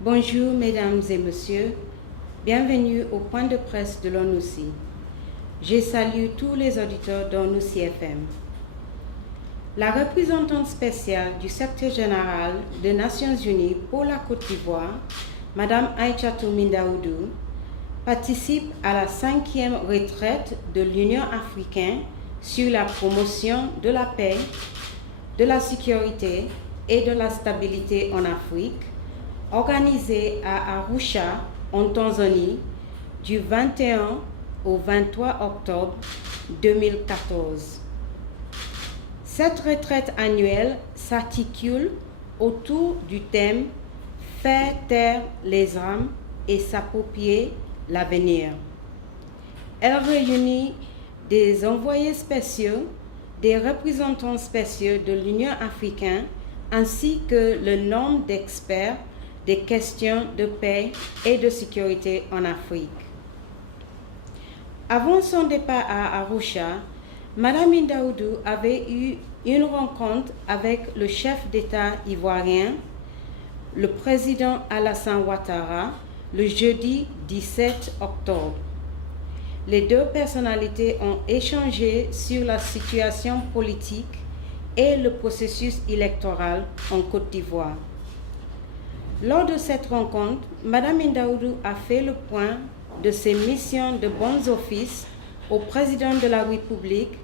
Bonjour mesdames et messieurs, bienvenue au point de presse de l'ONUCI. Je salue tous les auditeurs d'ONUCI FM. La représentante spéciale du secrétaire général des Nations Unies pour la Côte d'Ivoire, Madame Aïchatou Mindaoudou, participe à la 5e retraite de l'Union africaine sur la promotion de la paix, de la sécurité et de la stabilité en Afrique, organisée à Arusha, en Tanzanie, du 21 au 23 octobre 2014. Cette retraite annuelle s'articule autour du thème « Faire taire les armes et s'approprier l'avenir ». Elle réunit des envoyés spéciaux, des représentants spéciaux de l'Union africaine, ainsi que le nombre d'experts des questions de paix et de sécurité en Afrique. Avant son départ à Arusha, Madame Mindaoudou avait eu une rencontre avec le chef d'État ivoirien, le président Alassane Ouattara, le jeudi 17 octobre. Les deux personnalités ont échangé sur la situation politique et le processus électoral en Côte d'Ivoire. Lors de cette rencontre, Madame Mindaoudou a fait le point de ses missions de bons offices au président de la République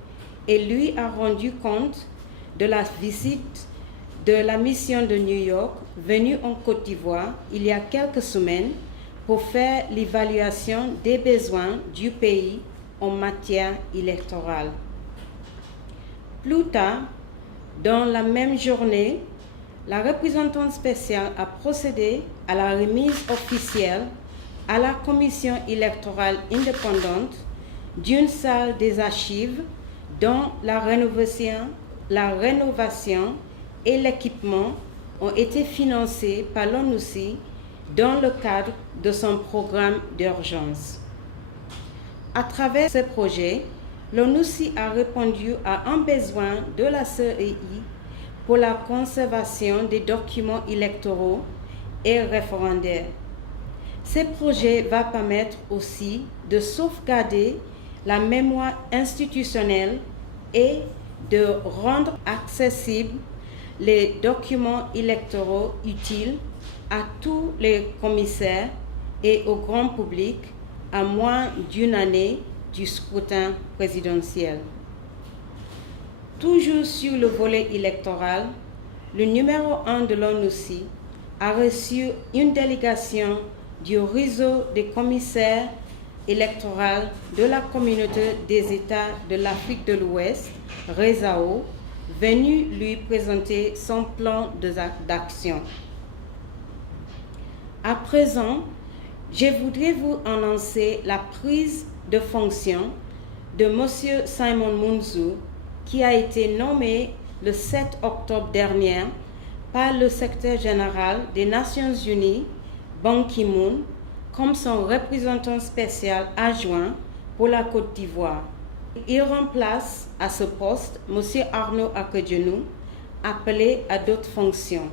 et lui a rendu compte de la visite de la mission de New York venue en Côte d'Ivoire il y a quelques semaines pour faire l'évaluation des besoins du pays en matière électorale. Plus tard, dans la même journée, la représentante spéciale a procédé à la remise officielle à la Commission électorale indépendante d'une salle des archives dont la rénovation et l'équipement ont été financés par l'ONUCI dans le cadre de son programme d'urgence. À travers ce projet, l'ONUCI a répondu à un besoin de la CEI pour la conservation des documents électoraux et référendaires. Ce projet va permettre aussi de sauvegarder la mémoire institutionnelle et de rendre accessibles les documents électoraux utiles à tous les commissaires et au grand public à moins d'une année du scrutin présidentiel. Toujours sur le volet électoral, le numéro 1 de l'ONUCI a reçu une délégation du réseau des commissaires électoraux de la communauté des États de l'Afrique de l'Ouest, RESAO, venu lui présenter son plan d'action. À présent, je voudrais vous annoncer la prise de fonction de M. Simon Mounzou, qui a été nommé le 7 octobre dernier par le secrétaire général des Nations Unies, Ban Ki-moon, comme son représentant spécial adjoint pour la Côte d'Ivoire. Il remplace à ce poste M. Arnaud Akedjenou, appelé à d'autres fonctions.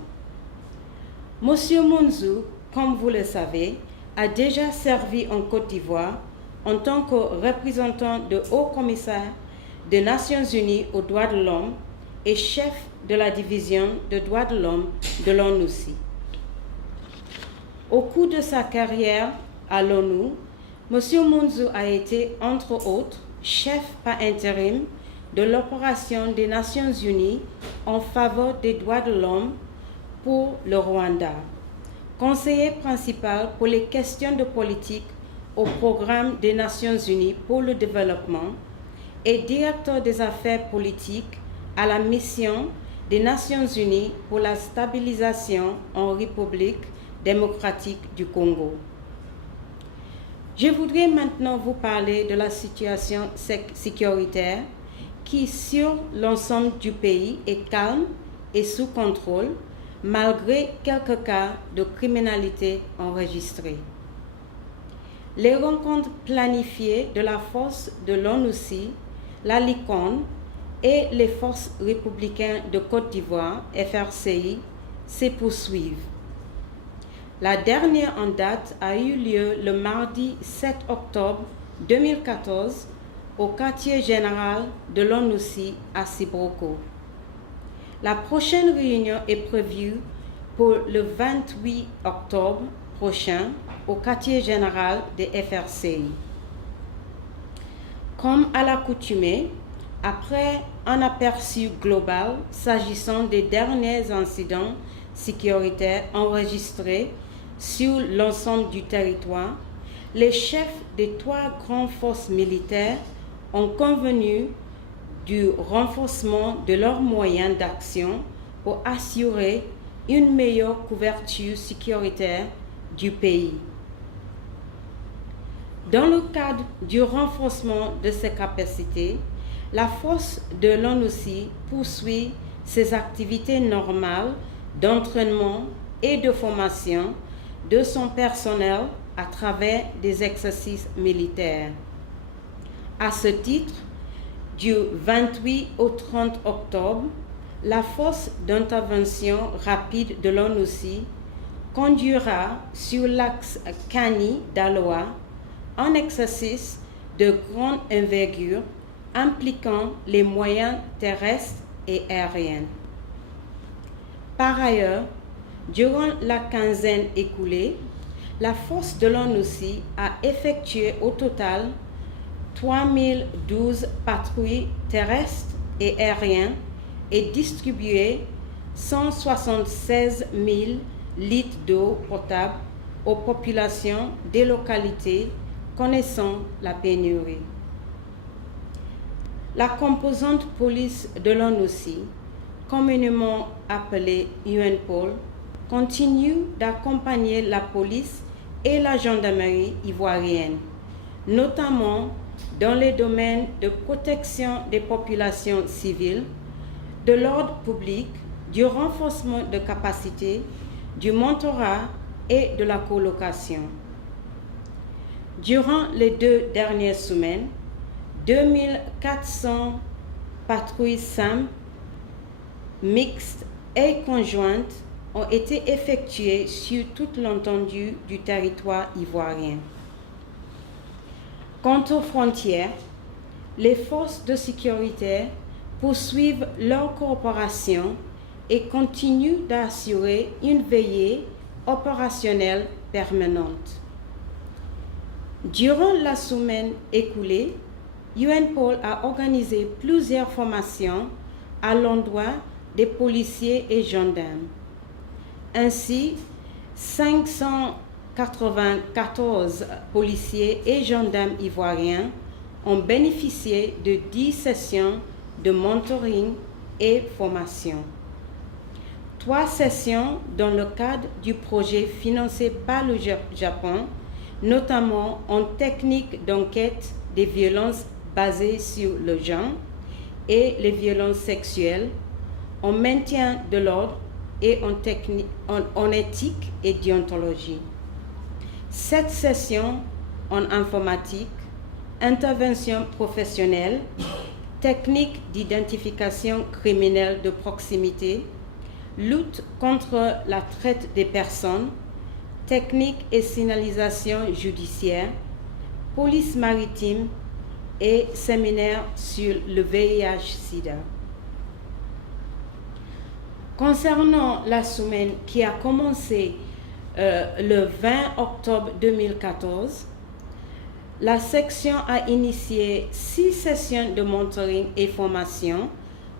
M. Mounzou, comme vous le savez, a déjà servi en Côte d'Ivoire en tant que représentant de haut-commissaire des Nations Unies aux droits de l'homme et chef de la division des droits de l'homme de l'ONUCI. Au cours de sa carrière à l'ONU, M. Mounzou a été, entre autres, chef par intérim de l'opération des Nations Unies en faveur des droits de l'homme pour le Rwanda, conseiller principal pour les questions de politique au programme des Nations Unies pour le développement et directeur des affaires politiques à la mission des Nations Unies pour la stabilisation en République démocratique du Congo. Je voudrais maintenant vous parler de la situation sécuritaire qui, sur l'ensemble du pays, est calme et sous contrôle, malgré quelques cas de criminalité enregistrés. Les rencontres planifiées de la force de l'ONUCI, la LICON et les forces républicaines de Côte d'Ivoire, FRCI, se poursuivent. La dernière en date a eu lieu le mardi 7 octobre 2014 au quartier général de l'ONUCI à Sibroko. La prochaine réunion est prévue pour le 28 octobre prochain au quartier général des FRCI. Comme à l'accoutumée, après un aperçu global s'agissant des derniers incidents sécuritaires enregistrés sur l'ensemble du territoire, les chefs des 3 grandes forces militaires ont convenu du renforcement de leurs moyens d'action pour assurer une meilleure couverture sécuritaire du pays. Dans le cadre du renforcement de ses capacités, la force de l'ONUCI poursuit ses activités normales d'entraînement et de formation de son personnel à travers des exercices militaires. À ce titre, du 28 au 30 octobre, la force d'intervention rapide de l'ONUCI conduira sur l'axe Kani-Daloa un exercice de grande envergure impliquant les moyens terrestres et aériens. Par ailleurs, durant la quinzaine écoulée, la force de l'ONUCI a effectué au total 3012 patrouilles terrestres et aériennes et distribué 176 000 litres d'eau potable aux populations des localités connaissant la pénurie. La composante police de l'ONUCI, communément appelée UNPOL, continue d'accompagner la police et la gendarmerie ivoirienne, notamment dans les domaines de protection des populations civiles, de l'ordre public, du renforcement de capacités, du mentorat et de la colocation. Durant les 2 dernières semaines, 2400 patrouilles simples, mixtes et conjointes ont été effectuées sur toute l'étendue du territoire ivoirien. Quant aux frontières, les forces de sécurité poursuivent leur coopération et continuent d'assurer une veillée opérationnelle permanente. Durant la semaine écoulée, UNPOL a organisé plusieurs formations à l'endroit des policiers et gendarmes. Ainsi, 594 policiers et gendarmes ivoiriens ont bénéficié de 10 sessions de mentoring et formation. 3 sessions dans le cadre du projet financé par le Japon, notamment en technique d'enquête des violences basées sur le genre et les violences sexuelles, en maintien de l'ordre et en éthique et déontologie. 7 sessions en informatique, intervention professionnelle, technique d'identification criminelle de proximité, lutte contre la traite des personnes, technique et signalisation judiciaire, police maritime et séminaire sur le VIH-Sida. Concernant la semaine qui a commencé le 20 octobre 2014, la section a initié 6 sessions de mentoring et formation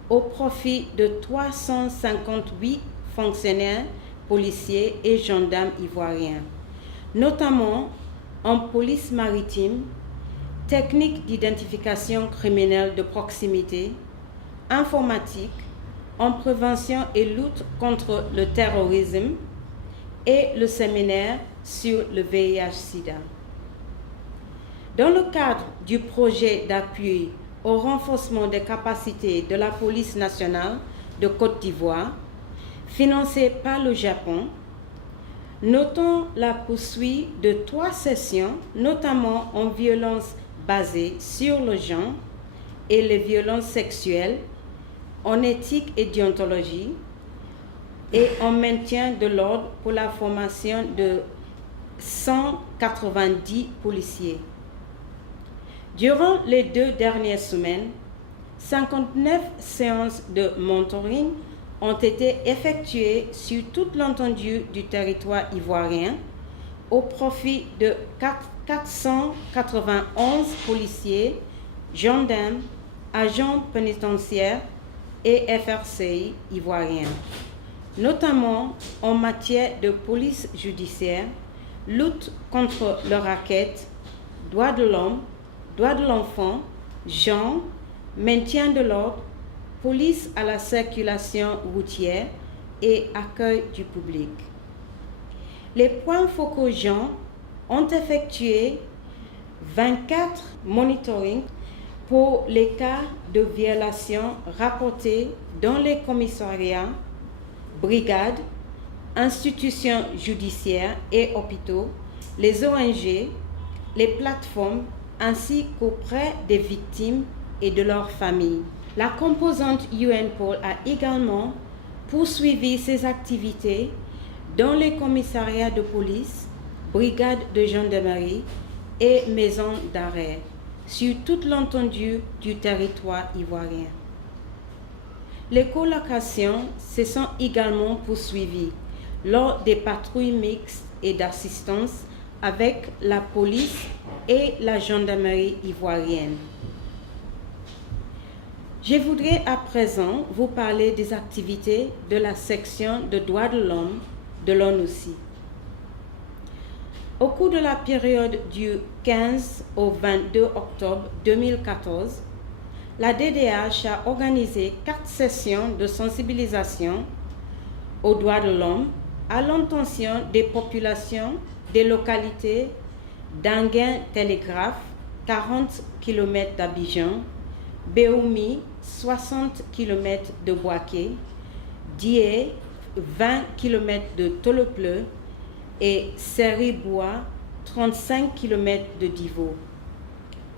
au profit de 358 fonctionnaires, policiers et gendarmes ivoiriens, notamment en police maritime, technique d'identification criminelle de proximité, informatique, en prévention et lutte contre le terrorisme et le séminaire sur le VIH-Sida. Dans le cadre du projet d'appui au renforcement des capacités de la police nationale de Côte d'Ivoire, financé par le Japon, notons la poursuite de 3 sessions, notamment en violence basée sur le genre et les violences sexuelles, en éthique et déontologie, et en maintien de l'ordre pour la formation de 190 policiers. Durant les 2 dernières semaines, 59 séances de mentoring ont été effectuées sur toute l'étendue du territoire ivoirien au profit de 491 policiers, gendarmes, agents pénitentiaires et FRCI ivoiriens, notamment en matière de police judiciaire, lutte contre le racket, droits de l'homme, droits de l'enfant, genre, maintien de l'ordre, police à la circulation routière et accueil du public. Les points focaux genre ont effectué 24 monitorings pour les cas de violation rapportés dans les commissariats, brigades, institutions judiciaires et hôpitaux, les ONG, les plateformes, ainsi qu'auprès des victimes et de leurs familles. La composante UNPOL a également poursuivi ses activités dans les commissariats de police, brigades de gendarmerie et maisons d'arrêt sur toute l'étendue du territoire ivoirien. Les colocations se sont également poursuivies lors des patrouilles mixtes et d'assistance avec la police et la gendarmerie ivoirienne. Je voudrais à présent vous parler des activités de la section de droits de l'homme de l'ONUCI. Au cours de la période du 15 au 22 octobre 2014, la DDH a organisé 4 sessions de sensibilisation aux droits de l'homme à l'intention des populations des localités d'Anguin Télégraphe, 40 km d'Abidjan, Béoumi, 60 km de Boaké, Dié, 20 km de Tolopleu et Seribois, 35 km de Divo.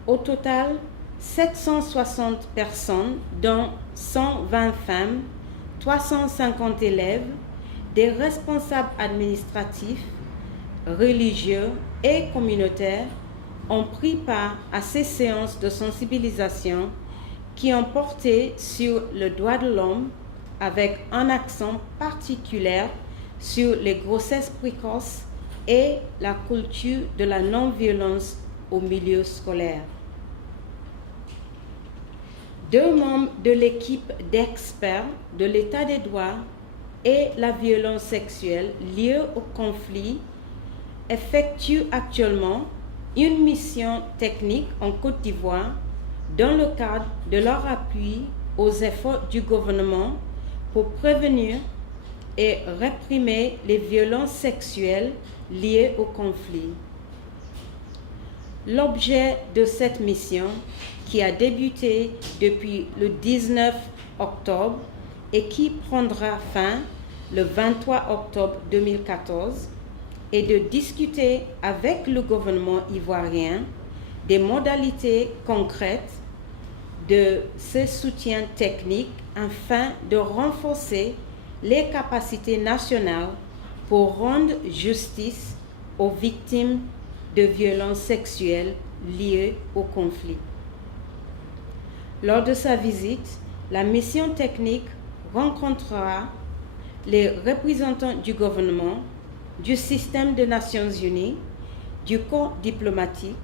Au total, 760 personnes, dont 120 femmes, 350 élèves, des responsables administratifs, religieux et communautaires ont pris part à ces séances de sensibilisation qui ont porté sur le droit de l'homme avec un accent particulier sur les grossesses précoces et la culture de la non-violence au milieu scolaire. 2 membres de l'équipe d'experts de l'état des droits et la violence sexuelle liée au conflit effectuent actuellement une mission technique en Côte d'Ivoire dans le cadre de leur appui aux efforts du gouvernement pour prévenir et réprimer les violences sexuelles liées au conflit. L'objet de cette mission, qui a débuté depuis le 19 octobre et qui prendra fin le 23 octobre 2014, est de discuter avec le gouvernement ivoirien des modalités concrètes de ce soutien technique afin de renforcer les capacités nationales pour rendre justice aux victimes de violences sexuelles liées au conflit. Lors de sa visite, la mission technique rencontrera les représentants du gouvernement, du système des Nations Unies, du corps diplomatique,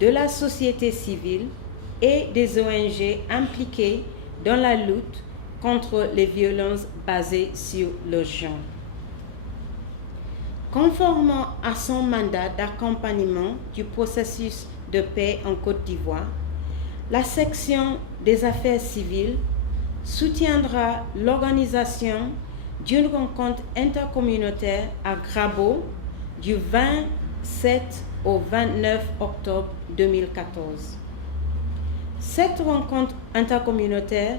de la société civile et des ONG impliquées dans la lutte contre les violences basées sur le genre. Conformément à son mandat d'accompagnement du processus de paix en Côte d'Ivoire, la section des affaires civiles soutiendra l'organisation d'une rencontre intercommunautaire à Grabo du 27 au 29 octobre 2014. Cette rencontre intercommunautaire,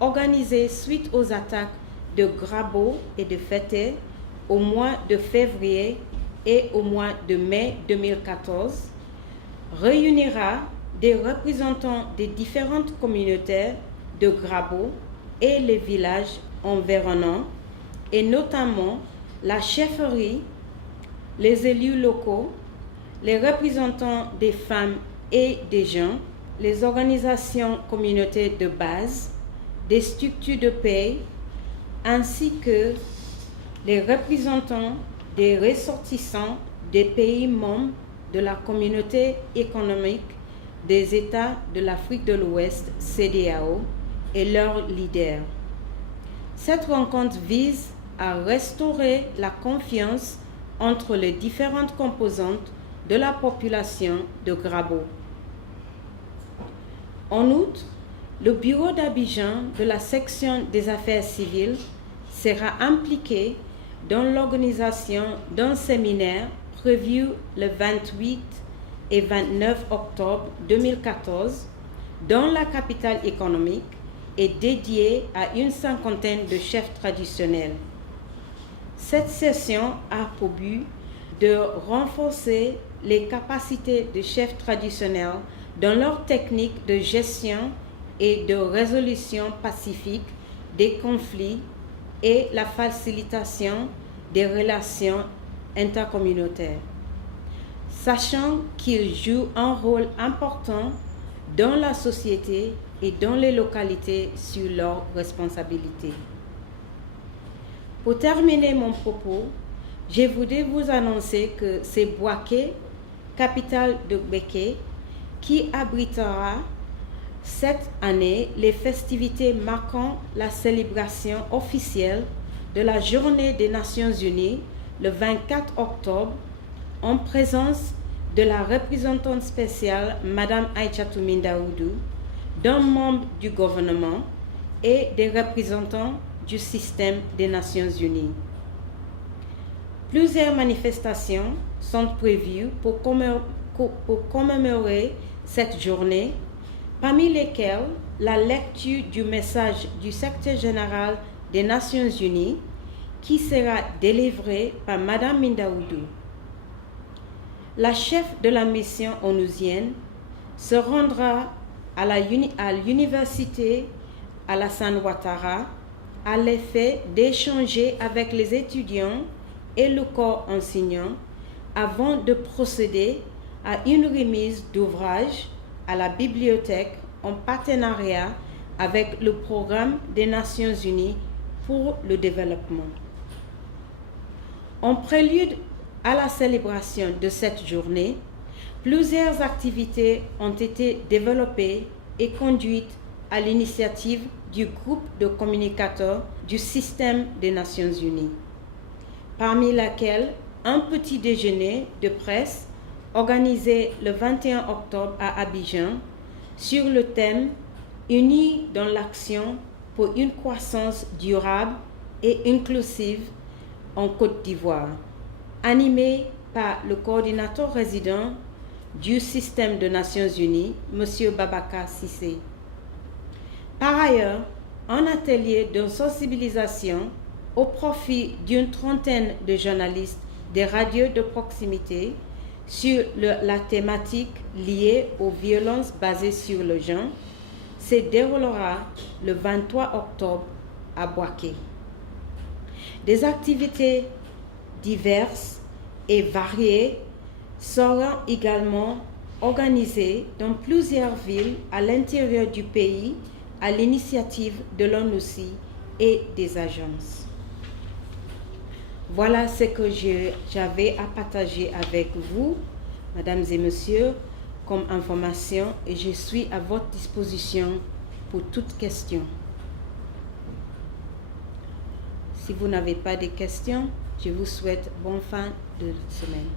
organisée suite aux attaques de Grabo et de Fete au mois de février et au mois de mai 2014, réunira des représentants des différentes communautés de Grabo et les villages environnants, et notamment la chefferie, les élus locaux, les représentants des femmes et des gens, les organisations communautaires de base, des structures de paix, ainsi que les représentants des ressortissants des pays membres de la communauté économique des États de l'Afrique de l'Ouest, CEDEAO, et leurs leaders. Cette rencontre vise à restaurer la confiance entre les différentes composantes de la population de Grabo. En outre, le bureau d'Abidjan de la section des affaires civiles sera impliqué dans l'organisation d'un séminaire prévu le 28 et 29 octobre 2014 dans la capitale économique et dédié à une cinquantaine de chefs traditionnels. Cette session a pour but de renforcer les capacités des chefs traditionnels dans leur technique de gestion et de résolution pacifique des conflits et la facilitation des relations intercommunautaires, sachant qu'ils jouent un rôle important dans la société et dans les localités sur leurs responsabilités. Pour terminer mon propos, je voudrais vous annoncer que c'est Bouaké, capitale de Béké, qui abritera cette année les festivités marquant la célébration officielle de la Journée des Nations Unies le 24 octobre en présence de la représentante spéciale Madame Aïchatou Mindaoudou, d'un membre du gouvernement et des représentants du système des Nations Unies. Plusieurs manifestations sont prévues pour commémorer cette journée, parmi lesquelles la lecture du message du secrétaire général des Nations Unies qui sera délivré par Madame Mindaoudou. La chef de la mission onusienne se rendra à l'université Alassane Ouattara à l'effet d'échanger avec les étudiants et le corps enseignant avant de procéder à une remise d'ouvrages à la bibliothèque en partenariat avec le programme des Nations Unies pour le développement. En prélude à la célébration de cette journée, plusieurs activités ont été développées et conduites à l'initiative du groupe de communicateurs du système des Nations Unies, parmi lesquels un petit déjeuner de presse organisé le 21 octobre à Abidjan sur le thème « Unis dans l'action pour une croissance durable et inclusive en Côte d'Ivoire », animé par le coordinateur résident du système des Nations Unies, M. Babaka Sissé. Par ailleurs, un atelier de sensibilisation au profit d'une trentaine de journalistes des radios de proximité sur la thématique liée aux violences basées sur le genre se déroulera le 23 octobre à Bouaké. Des activités diverses et variées seront également organisées dans plusieurs villes à l'intérieur du pays à l'initiative de l'ONUCI et des agences. Voilà ce que j'avais à partager avec vous, mesdames et messieurs, comme information, et je suis à votre disposition pour toute question. Si vous n'avez pas de questions, je vous souhaite bonne fin de semaine.